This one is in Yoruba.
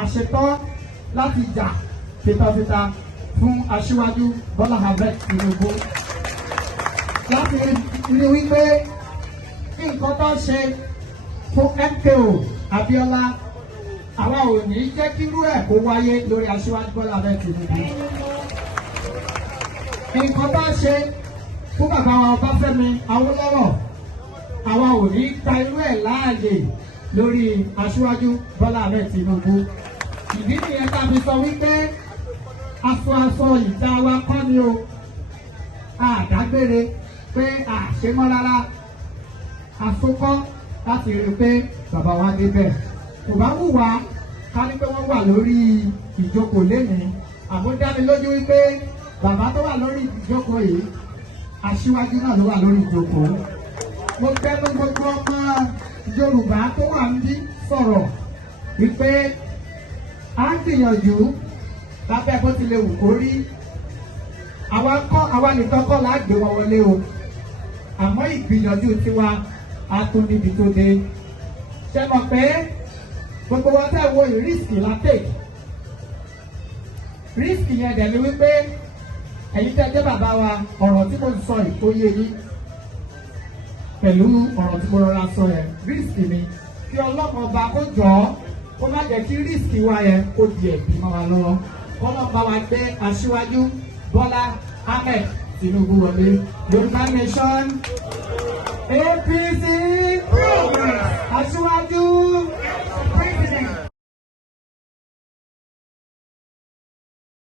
àṣetán láti jà fitafita fún aṣíwájú Bọ́lá Ahmed Tinubu láti rí wípé nǹkan tó ṣe fún MKO Abíọ́lá àwa ò ní jẹ́ kí irú ẹ̀ kó wáyé lórí aṣíwájú Bọ́lá Ahmed Tinubu. Nǹkan tó ṣe fún bàbá wa Ọbáfẹ́mi Awólọ́wọ̀ àwa ò ní gba irú ẹ̀ láàyè lórí aṣíwájú Bọ́lá Ahmed Tinubu. Ìdí nìyẹn tá a fi sọ wípé aṣọ ìjà wa kọ́ ni o àdágbére pé àṣemọ́ rárá àsokọ́ láti rí i pé bàbá wa débẹ̀. Kò bá wù wá ká ní pé wọ́n wà lórí ìjókòó lénìí àmọ́ dá mi lójú wípé bàbá tó wà lórí ìjókòó yìí aṣíwájú náà ló wà lórí ìjókòó. Mo gbẹ́nu gbogbo ọmọ Yorùbá tó wà níbí sọ̀rọ̀ wípé à ń gbìyànjú lábẹ́ bó tilẹ̀ wù kó rí àwa nìkan kọ́ là á gbé wọn wọlé o àmọ́ ìgbìyànjú tiwa á tún níbi tó dé. Ṣé mọ̀ pé gbogbo wọn tẹ̀ wo ìrísìkì látẹ̀ rísìkì yẹn dẹ̀ ni wípé ẹ̀yin tẹ́ jẹ́ bàbá wa ọ̀rọ̀ tí mo sọ yìí tó yé yín pẹ̀lú ọ̀rọ̀ tí mo rọra sọ yẹn rísìkì ni kí ọlọ́mọ ọba kó jọ ọ́ kó má jẹ́ kí rísìkì wa yẹn kó di ẹ̀bí mọ́ wa lọ́wọ́ kọ́lọ́mọba wa gbé aṣíwájú Bọ́lá Ahmed Tinubu wọlé. Yorùbá Nation APC aṣíwájú.